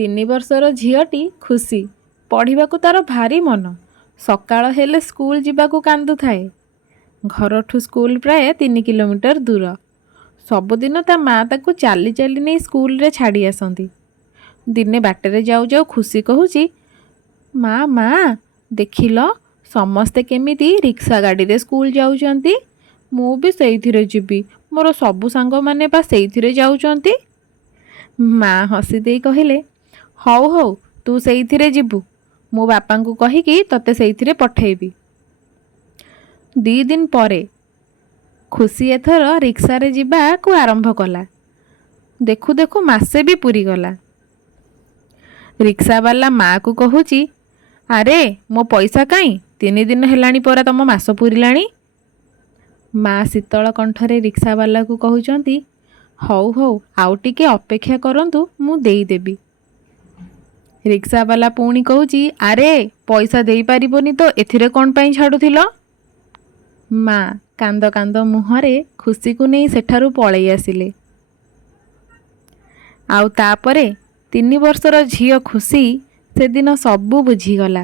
3 ବର୍ଷର ଝିଅଟି ଖୁସି। ପଢ଼ିବାକୁ ତାର ଭାରି ମନ। ସକାଳ ହେଲେ ସ୍କୁଲ ଯିବାକୁ କାନ୍ଦୁଥାଏ। ଘରଠୁ ସ୍କୁଲ ପ୍ରାୟ 3 କିଲୋମିଟର ଦୂର। ସବୁଦିନ ତା ମା ତାକୁ ଚାଲି ଚାଲି ନେଇ ସ୍କୁଲରେ ଛାଡ଼ି ଆସନ୍ତି। ଦିନେ ବାଟରେ ଯାଉ ଯାଉ ଖୁସି କହୁଛି, ମା ଦେଖିଲ ସମସ୍ତେ କେମିତି ରିକ୍ସା ଗାଡ଼ିରେ ସ୍କୁଲ ଯାଉଛନ୍ତି। ମୁଁ ବି ସେଇଥିରେ ଯିବି। ମୋର ସବୁ ସାଙ୍ଗମାନେ ବା ସେଇଥିରେ ଯାଉଛନ୍ତି। ମା ହସି ଦେଇ କହିଲେ, ହଉ ହଉ ତୁ ସେଇଥିରେ ଯିବୁ। ମୁଁ ବାପାଙ୍କୁ କହିକି ତତେ ସେଇଥିରେ ପଠେଇବି। 2 ଦିନ ପରେ ଖୁସି ଏଥର ରିକ୍ସାରେ ଯିବାକୁ ଆରମ୍ଭ କଲା। ଦେଖୁ ଦେଖୁ ମାସେ ବି ପୂରିଗଲା। ରିକ୍ସାବାଲା ମାକୁ କହୁଛି, ଆରେ ମୋ ପଇସା କାଇଁ? 3 ଦିନ ହେଲାଣି ପରା ତମ ମାସ ପୂରିଲାଣି। ମା ଶୀତଳ କଣ୍ଠରେ ରିକ୍ସାବାଲାକୁ କହୁଛନ୍ତି, ହଉ ହଉ ଆଉ ଟିକେ ଅପେକ୍ଷା କରନ୍ତୁ, ମୁଁ ଦେଇଦେବି। ରିକ୍ସାବାଲା ପୁଣି କହୁଛି, ଆରେ ପଇସା ଦେଇପାରିବନି ତ ଏଥିରେ କ'ଣ ପାଇଁ ଛାଡ଼ୁଥିଲ? ମା କାନ୍ଦ କାନ୍ଦ ମୁହଁରେ ଖୁସିକୁ ନେଇ ସେଠାରୁ ପଳେଇ ଆସିଲେ। ଆଉ ତାପରେ 3 ବର୍ଷର ଝିଅ ଖୁସି ସେଦିନ ସବୁ ବୁଝିଗଲା।